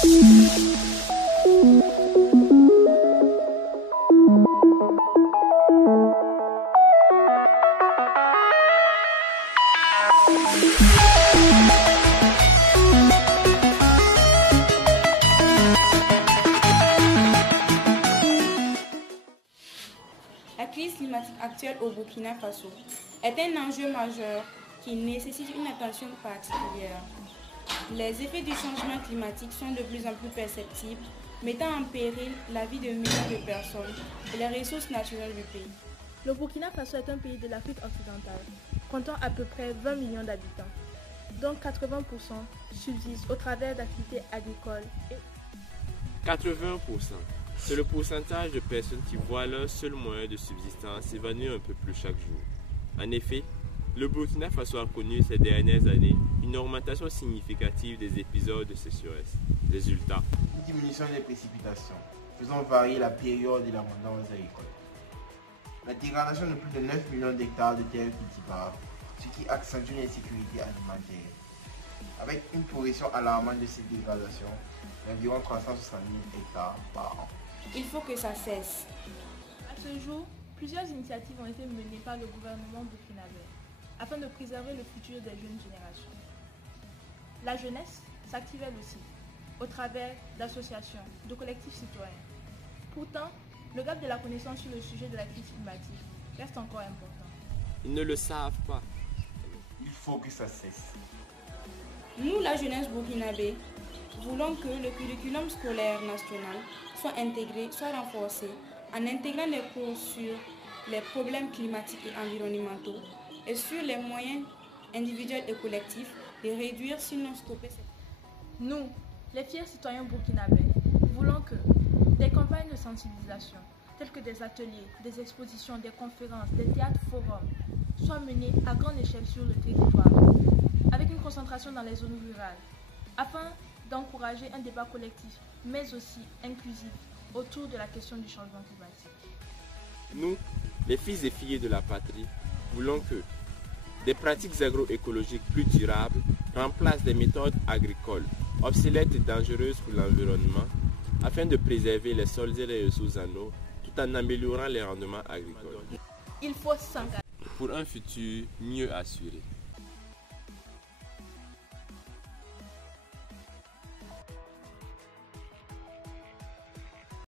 La crise climatique actuelle au Burkina Faso est un enjeu majeur qui nécessite une attention particulière. Les effets du changement climatique sont de plus en plus perceptibles, mettant en péril la vie de millions de personnes et les ressources naturelles du pays. Le Burkina Faso est un pays de l'Afrique occidentale, comptant à peu près 20 millions d'habitants, dont 80% subsistent au travers d'activités agricoles et 80%. C'est le pourcentage de personnes qui voient leur seul moyen de subsistance s'évanouir un peu plus chaque jour. En effet, le Burkina Faso a connu ces dernières années une augmentation significative des épisodes de sécheresse. Résultat, une diminution des précipitations, faisant varier la période et l'abondance agricole. La dégradation de plus de 9 millions d'hectares de terres cultivables, ce qui accentue l'insécurité alimentaire. Avec une progression alarmante de cette dégradation d'environ 360 000 hectares par an. Il faut que ça cesse. À ce jour, plusieurs initiatives ont été menées par le gouvernement burkinabé afin de préserver le futur des jeunes générations. La jeunesse s'active elle aussi, au travers d'associations, de collectifs citoyens. Pourtant, le gap de la connaissance sur le sujet de la crise climatique reste encore important. ils ne le savent pas. Il faut que ça cesse. Nous, la jeunesse burkinabé, voulons que le curriculum scolaire national soit intégré, soit renforcé, en intégrant les cours sur les problèmes climatiques et environnementaux et sur les moyens individuels et collectifs de réduire, sinon stopper cette... Nous, les fiers citoyens burkinabés, voulons que des campagnes de sensibilisation, telles que des ateliers, des expositions, des conférences, des théâtres forums, soient menées à grande échelle sur le territoire, avec une concentration dans les zones rurales, afin d'encourager un débat collectif, mais aussi inclusif, autour de la question du changement climatique. Nous, les fils et filles de la patrie, voulons que des pratiques agroécologiques plus durables remplacent des méthodes agricoles obsolètes et dangereuses pour l'environnement afin de préserver les sols et les ressources en eau tout en améliorant les rendements agricoles. Il faut s'engager pour un futur mieux assuré.